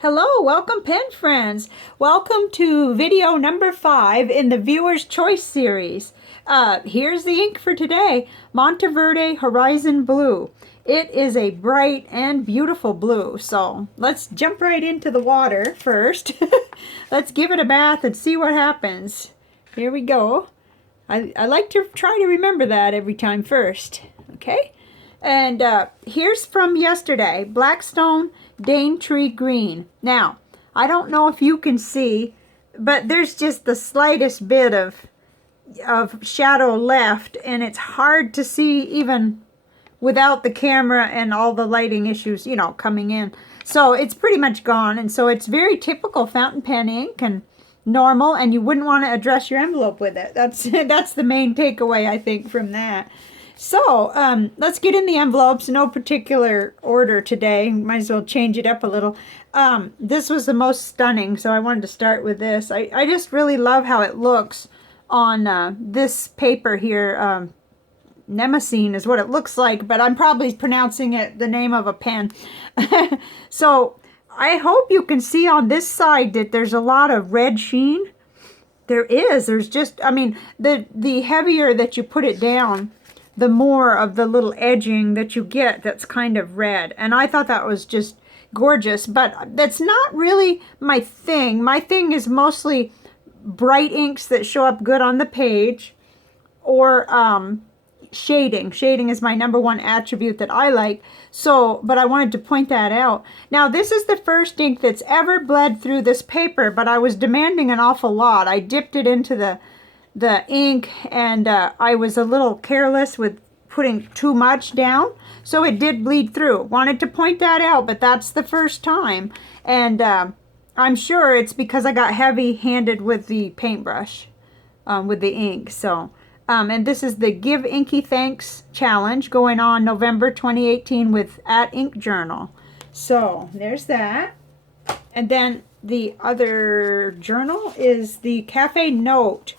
Hello, welcome pen friends. Welcome to video number 5 in the Viewer's Choice series. Here's the ink for today, Monteverde Horizon Blue. It is a bright and beautiful blue, so let's jump right into the water first. Let's give it a bath and see what happens. Here we go. I like to try to remember that every time first, okay? And here's from yesterday, Blackstone Daintree Green. Now, I don't know if you can see, but there's just the slightest bit of shadow left, and it's hard to see even without the camera and all the lighting issues, coming in. So it's pretty much gone, and so it's very typical fountain pen ink and normal, and you wouldn't want to address your envelope with it. That's the main takeaway, I think, from that. So, let's get in the envelopes. No particular order today. Might as well change it up a little. This was the most stunning, so I wanted to start with this. I just really love how it looks on this paper here. Nemesine is what it looks like, but I'm probably pronouncing it the name of a pen. So, I hope you can see on this side that there's a lot of red sheen. There's just, I mean, the heavier that you put it down, the more of the little edging that you get that's kind of red. And I thought that was just gorgeous, but that's not really my thing. My thing is mostly bright inks that show up good on the page, or shading. Shading is my number one attribute that I like. So, but I wanted to point that out. Now, this is the first ink that's ever bled through this paper, but I was demanding an awful lot. I dipped it into the ink, and I was a little careless with putting too much down, so it did bleed through. Wanted to point that out, but that's the first time, and I'm sure it's because I got heavy-handed with the paintbrush, with the ink. So, and this is the Give Inky Thanks Challenge going on November 2018 with @InkJournal. So, there's that. And then the other journal is the Cafe Note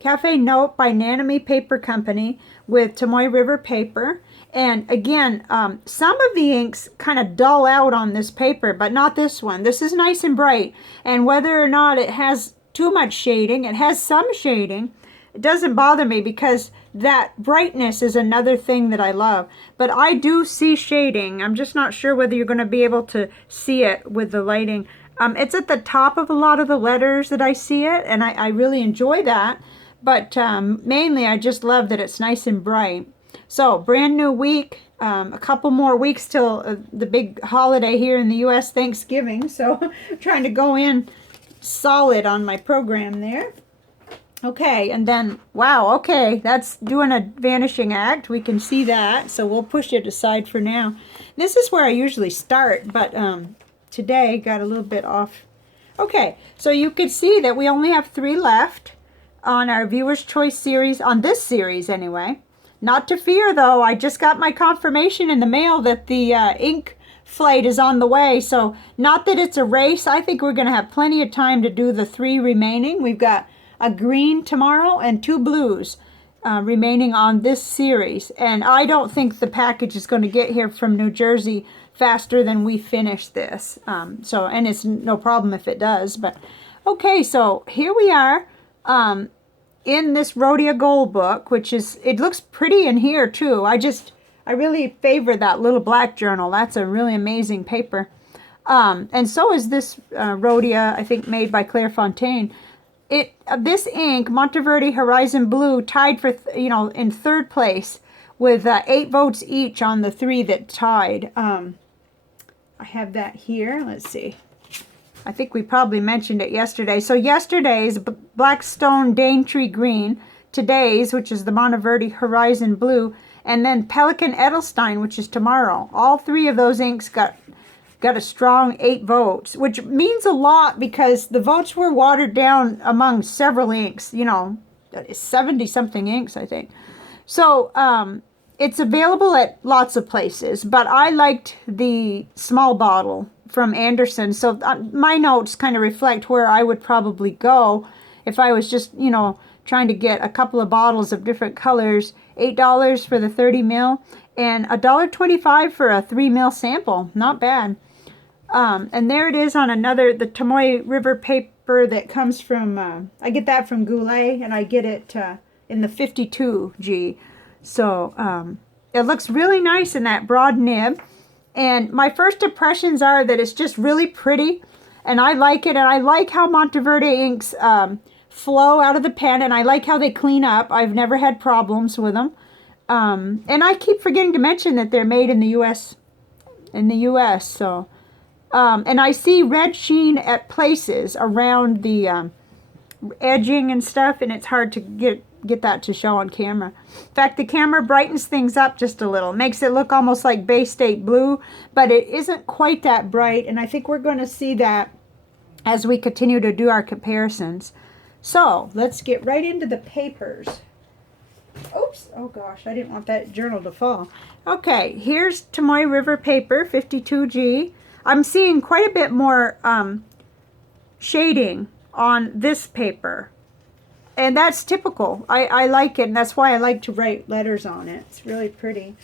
by Nanami Paper Company with Tomoe River paper. And again, some of the inks kind of dull out on this paper, but not this one. This is nice and bright. And whether or not it has too much shading, it has some shading. It doesn't bother me because that brightness is another thing that I love. But I do see shading. I'm just not sure whether you're going to be able to see it with the lighting. It's at the top of a lot of the letters that I see it, and I really enjoy that. But mainly I just love that it's nice and bright. So, brand new week, a couple more weeks till the big holiday here in the U.S., Thanksgiving. So, I'm trying to go in solid on my program there. Okay, and then, wow, okay, that's doing a vanishing act. We can see that, so we'll push it aside for now. This is where I usually start, but today got a little bit off. Okay, so you can see that we only have 3 left on our Viewer's Choice series, on this series anyway. Not to fear, though, I just got my confirmation in the mail that the ink flight is on the way. So, not that it's a race. I think we're going to have plenty of time to do the 3 remaining. We've got a green tomorrow and 2 blues remaining on this series. And I don't think the package is going to get here from New Jersey faster than we finish this. And it's no problem if it does. But, okay, so here we are. In this Rhodia Gold book, which is, it looks pretty in here too. I really favor that little black journal. That's a really amazing paper. And so is this Rhodia, I think made by Claire Fontaine. This ink, Monteverde Horizon Blue, tied for, in 3rd place with 8 votes each on the 3 that tied. I have that here. Let's see. I think we probably mentioned it yesterday. So yesterday's Blackstone Daintree Green, today's, which is the Monteverde Horizon Blue, and then Pelican Edelstein, which is tomorrow. All 3 of those inks got a strong 8 votes, which means a lot because the votes were watered down among several inks, 70-something inks, I think. So, it's available at lots of places, but I liked the small bottle from Anderson. So my notes kind of reflect where I would probably go if I was just, trying to get a couple of bottles of different colors. $8 for the 30 mil and $1.25 for a 3 mil sample. Not bad. And there it is on another, the Tomoe River paper that comes from, I get that from Goulet, and I get it in the 52G. So it looks really nice in that broad nib. And my first impressions are that it's just really pretty, and I like it. And I like how Monteverde inks flow out of the pen, and I like how they clean up. I've never had problems with them. And I keep forgetting to mention that they're made in the U.S. So, and I see red sheen at places around the edging and stuff, and it's hard to get that to show on camera. In fact, the camera brightens things up just a little, makes it look almost like Bay State blue, but it isn't quite that bright, and I think we're going to see that as we continue to do our comparisons. So let's get right into the papers. Oops, oh gosh, I didn't want that journal to fall. Okay, here's Tomoe River paper, 52G. I'm seeing quite a bit more shading on this paper. And that's typical. I like it, and that's why I like to write letters on it. It's really pretty.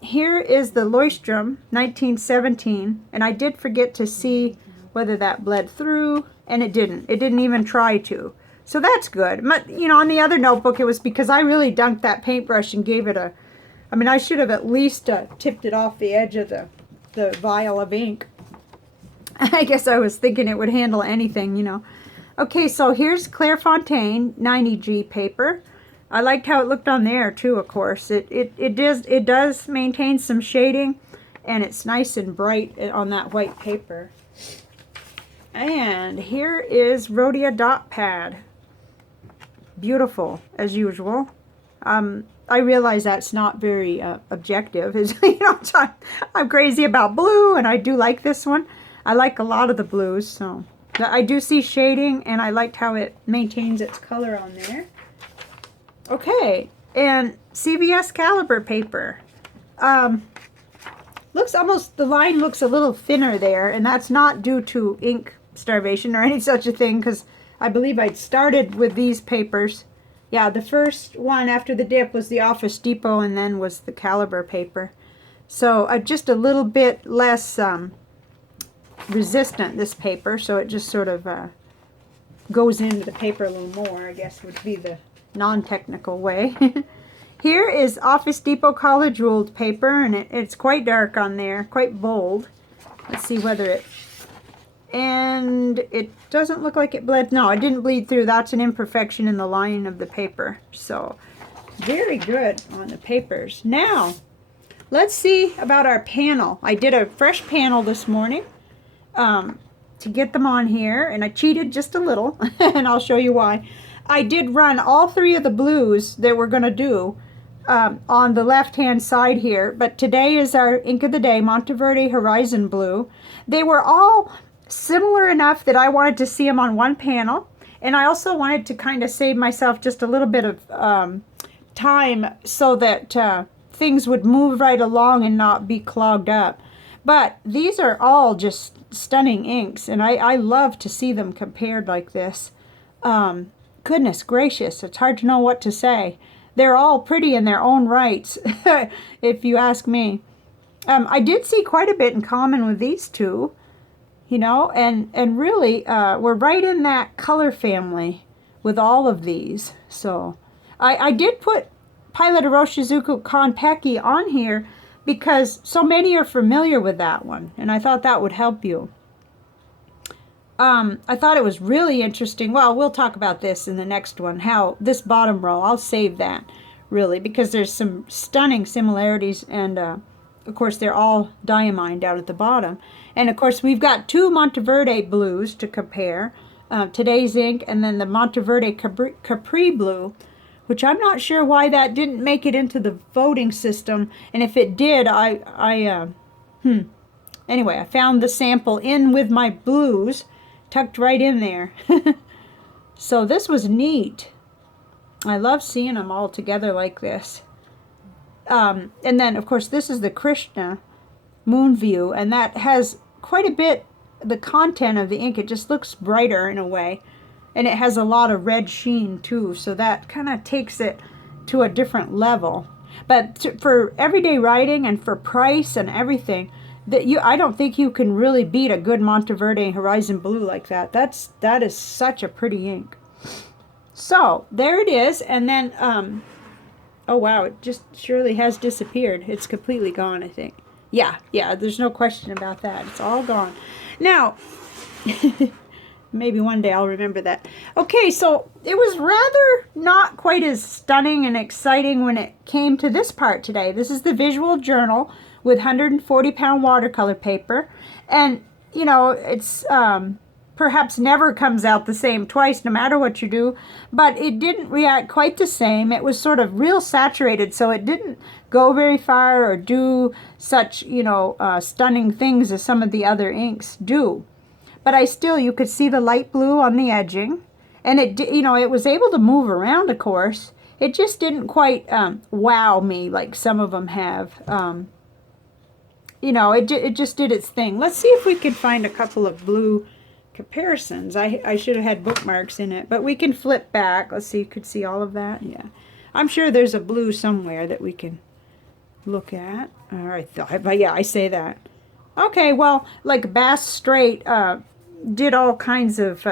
Here is the Leuchtturm, 1917, and I did forget to see whether that bled through, and it didn't. It didn't even try to. So that's good. But, you know, on the other notebook, it was because I really dunked that paintbrush and gave it a... I mean, I should have at least tipped it off the edge of the vial of ink. I guess I was thinking it would handle anything, you know. Okay, so here's Clairefontaine 90G paper. I liked how it looked on there too, of course. It does maintain some shading, and it's nice and bright on that white paper. And here is Rhodia dot pad. Beautiful as usual. I realize that's not very objective. You know, I'm crazy about blue, and I do like this one. I like a lot of the blues, so I do see shading, and I liked how it maintains its color on there. Okay, and CVS caliber paper. Looks almost, the line looks a little thinner there, and that's not due to ink starvation or any such a thing, because I believe I'd started with these papers. Yeah, the first one after the dip was the Office Depot, and then was the caliber paper. So just a little bit less resistant, this paper, so it just sort of goes into the paper a little more, I guess would be the non-technical way. Here is Office Depot College Ruled paper, and it's quite dark on there, quite bold. Let's see whether it... And it doesn't look like it bled. No, it didn't bleed through. That's an imperfection in the line of the paper. So, very good on the papers. Now, let's see about our panel. I did a fresh panel this morning to get them on here, and I cheated just a little, and I'll show you why. I did run all three of the blues that we're going to do on the left-hand side here, but today is our ink of the day, Monteverde Horizon Blue. They were all similar enough that I wanted to see them on one panel, and I also wanted to kind of save myself just a little bit of time so that things would move right along and not be clogged up. But these are all just stunning inks, and I love to see them compared like this. Goodness gracious, it's hard to know what to say. They're all pretty in their own rights, if you ask me. I did see quite a bit in common with these two, you know, and really we're right in that color family with all of these. So I did put Pilot Iroshizuku Konpeki on here because so many are familiar with that one, and I thought that would help you. I thought it was really interesting. Well, we'll talk about this in the next one, how this bottom row, I'll save that, really, because there's some stunning similarities, and of course, they're all diamine down at the bottom. And of course, we've got two Monteverde blues to compare, today's ink, and then the Monteverde Capri Blue, which I'm not sure why that didn't make it into the voting system, and if it did, anyway, I found the sample in with my blues, tucked right in there. So this was neat. I love seeing them all together like this. And then, of course, this is the Krishna Moonview, and that has quite a bit, the content of the ink, it just looks brighter in a way. And it has a lot of red sheen, too, so that kind of takes it to a different level. But for everyday writing and for price and everything, I don't think you can really beat a good Monteverde Horizon Blue like that. That is such a pretty ink. So there it is, and then oh wow, it just surely has disappeared. It's completely gone, I think. Yeah, there's no question about that. It's all gone. Now, maybe one day I'll remember that. Okay, so it was rather not quite as stunning and exciting when it came to this part today. This is the visual journal with 140-pound watercolor paper. And, you know, it's perhaps never comes out the same twice, no matter what you do. But it didn't react quite the same. It was sort of real saturated, so it didn't go very far or do such, you know, stunning things as some of the other inks do. But you could see the light blue on the edging, and it, you know, it was able to move around, of course. It just didn't quite wow me like some of them have. You know, it just did its thing. Let's see if we can find a couple of blue comparisons. I should have had bookmarks in it, but we can flip back. Let's see, you could see all of that. Yeah, I'm sure there's a blue somewhere that we can look at. All right, but yeah, I say that. Okay, well, like Bass Strait did all kinds of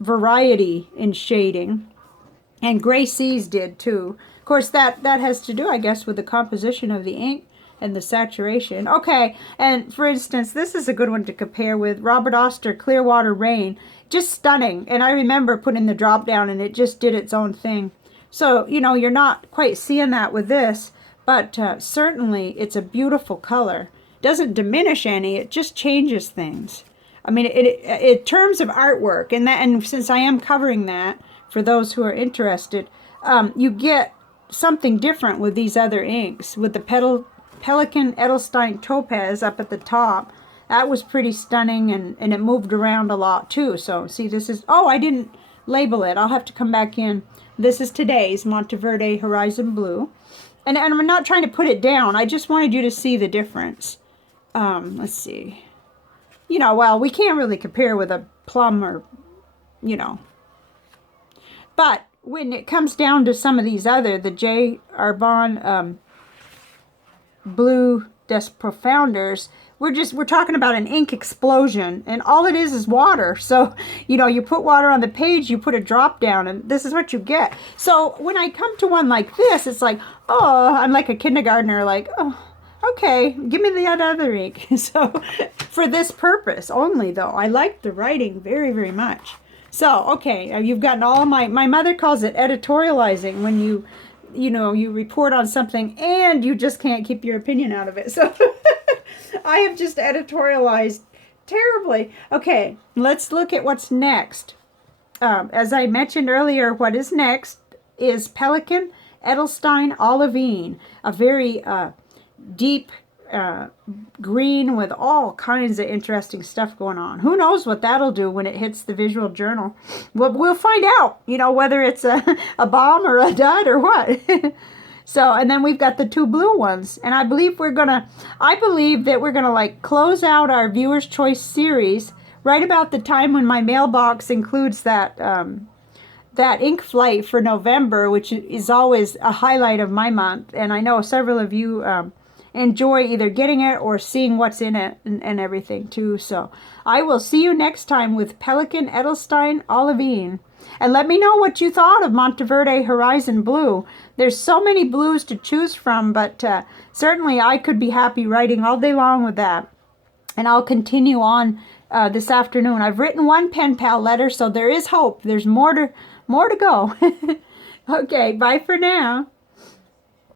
variety in shading, and Gray Seas did too. Of course, that has to do, I guess, with the composition of the ink and the saturation. Okay, and for instance, this is a good one to compare with Robert Oster Clearwater Rain. Just stunning, and I remember putting the drop down and it just did its own thing. So, you know, you're not quite seeing that with this, but certainly it's a beautiful color. Doesn't diminish any, it just changes things. I mean, in terms of artwork, and since I am covering that for those who are interested, you get something different with these other inks. With the Pelican Edelstein Topaz up at the top, that was pretty stunning, and it moved around a lot too. So see, this is, oh, I didn't label it. I'll have to come back in. This is today's Monteverde Horizon Blue. And I'm not trying to put it down. I just wanted you to see the difference. Let's see. You know, well, we can't really compare with a plum or, you know. But when it comes down to some of these other, the J. Arbonne Blue Des Profounders, we're talking about an ink explosion, and all it is water. So, you know, you put water on the page, you put a drop down, and this is what you get. So when I come to one like this, it's like, oh, I'm like a kindergartner, like, oh, okay, give me the other ink. So for this purpose only, though, I like the writing very, very much. So, okay, you've gotten all of my mother calls it editorializing, when you know, you report on something and you just can't keep your opinion out of it. So I have just editorialized terribly. Okay, let's look at what's next. As I mentioned earlier, what is next is Pelican Edelstein Olivine, a very deep green with all kinds of interesting stuff going on. Who knows what that'll do when it hits the visual journal? We'll find out, you know, whether it's a bomb or a dud or what. So, and then we've got the two blue ones, and I believe that we're gonna like close out our Viewer's Choice series right about the time when my mailbox includes that that ink flight for November, which is always a highlight of my month. And I know several of you enjoy either getting it or seeing what's in it and everything too. So I will see you next time with Pelican Edelstein Olivine. And let me know what you thought of Monteverde Horizon Blue. There's so many blues to choose from, but certainly I could be happy writing all day long with that. And I'll continue on this afternoon. I've written one pen pal letter, so there is hope. There's more to go. Okay, bye for now.